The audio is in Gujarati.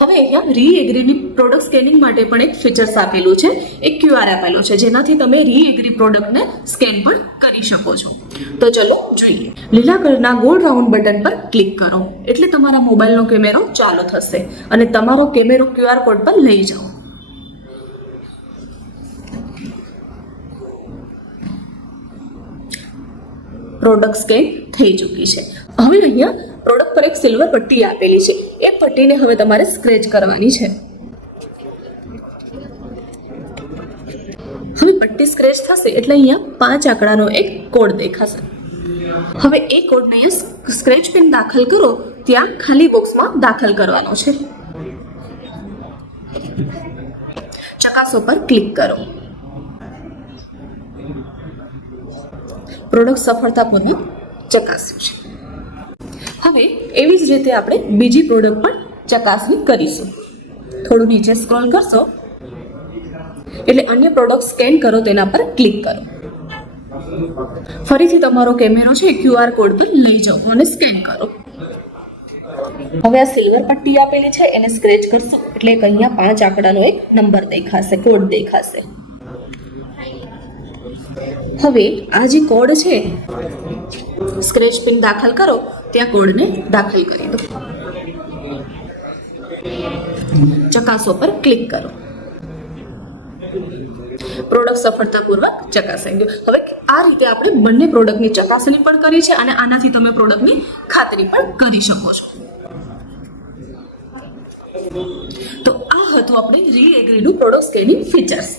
હવે અહીંયા રી એગ્રીની પ્રોડક્ટ સ્કેનિંગ માટે પણ એક ફીચર્સ આપેલું છે, એક QR આપેલો છે, જેનાથી તમે રી એગ્રી પ્રોડક્ટને સ્કેન પણ કરી શકો છો. તો ચલો જોઈએ. લીલા કલરના ગોળ રાઉન્ડ બટન પર ક્લિક કરો એટલે તમારા મોબાઈલનો કેમેરો ચાલુ થશે અને તમારો કેમેરો QR કોડ પર લઈ જાઓ. પ્રોડક્ટ સ્કેન થઈ ચૂકી છે. હવે અહીંયા પ્રોડક્ટ પર એક સિલ્વર પટ્ટી આપેલી છે, એ પટ્ટીને હવે તમારે સ્ક્રેચ કરવાની છે. હવે પટ્ટી સ્ક્રેચ થશે એટલે અહીંયા 5 આંકડાનો એક કોડ દેખાશે. હવે એ કોડને અહીંયા સ્ક્રેચ પેન દાખલ કરો ત્યાં ખાલી બોક્સમાં દાખલ કરવાનો છે. ચકાસો પર ક્લિક કરો. પ્રોડક્ટ સફળતાપૂર્વક ચકાસ્યું છે. હવે એવી જ રીતે આપણે બીજી પ્રોડક્ટ પણ ચકાસણી કરીશું. થોડું નીચે સ્ક્રોલ કરશો એટલે અન્ય પ્રોડક્ટ સ્કેન કરો તેના પર ક્લિક કરો. ફરીથી તમારો કેમેરો છે QR કોડ પર લઈ જાઓ અને સ્કેન કરો. હવે આ સિલ્વર પટ્ટી આપેલી છે એને સ્ક્રેચ કરશો એટલે અહીંયા 5 આંકડાનો એક નંબર દેખાશે, કોડ દેખાશે. હવે આ જે કોડ છે સ્ક્રેચ પિન દાખલ કરો ત્યાં કોડને દાખલ કરી દો. ચકાસો પર ક્લિક કરો. પ્રોડક્ટ સફળતાપૂર્વક ચકાસાઈ ગયું. હવે આ રીતે આપણે બંને પ્રોડક્ટની ચકાસણી પણ કરી છે અને આનાથી તમે પ્રોડક્ટની ખાતરી પણ કરી શકો છો. તો આ હતું આપણે રી એગ્રીનું પ્રોડક્ટ સ્કેનિંગ ફીચર્સ.